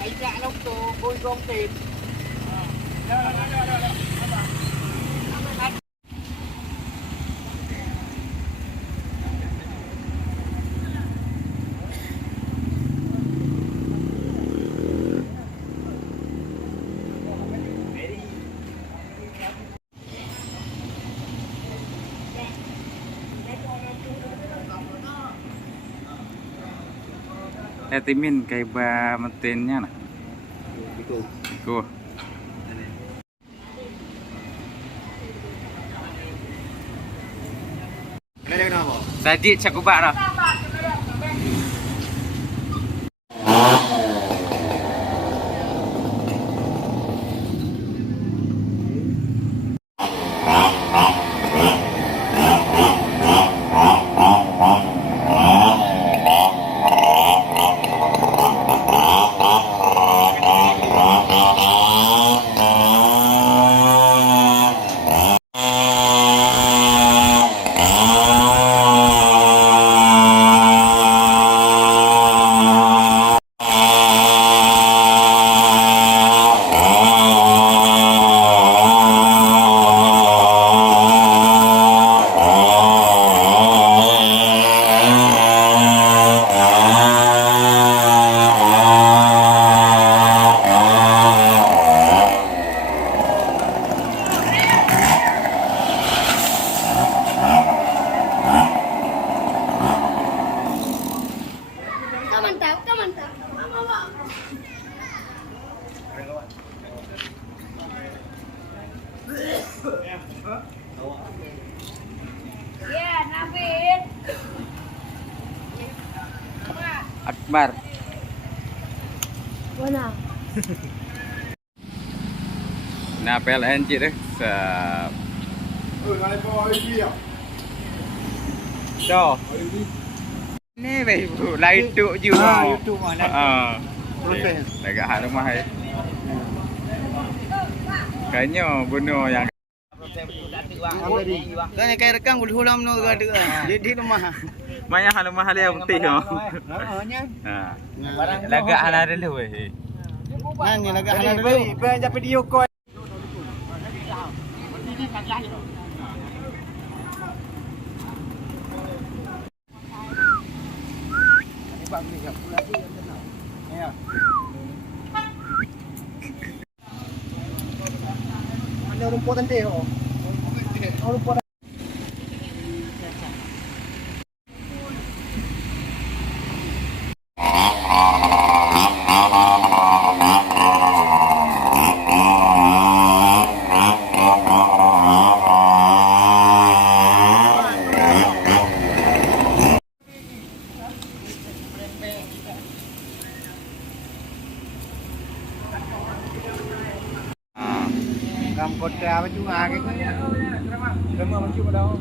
Anh dạ lắm tù bôi gom tiền. Timin kay ba maintennya nah. Iku. Đây nào bỏ. Tadi cakup dah. Kau mantap. Mama. Ya, Nabin. Akbar. Mana? Nah, PLN chị đấy. Cho. Ini weh bro, light tu juga. YouTube mana? Proses. Agak hal rumah hai. Kayaknya bunuh yang Kan kayak rekam boleh hulam no gad. Jadi rumah. banyak hal rumah hal yang penting. Nya. Ha. Lagak hal ada dulu weh. Nang lagak hana dulu. Beri video call. Ada rumput nanti oh. Rumput. Cầm cột trà với chú à cái mưa mà chú vào đâu.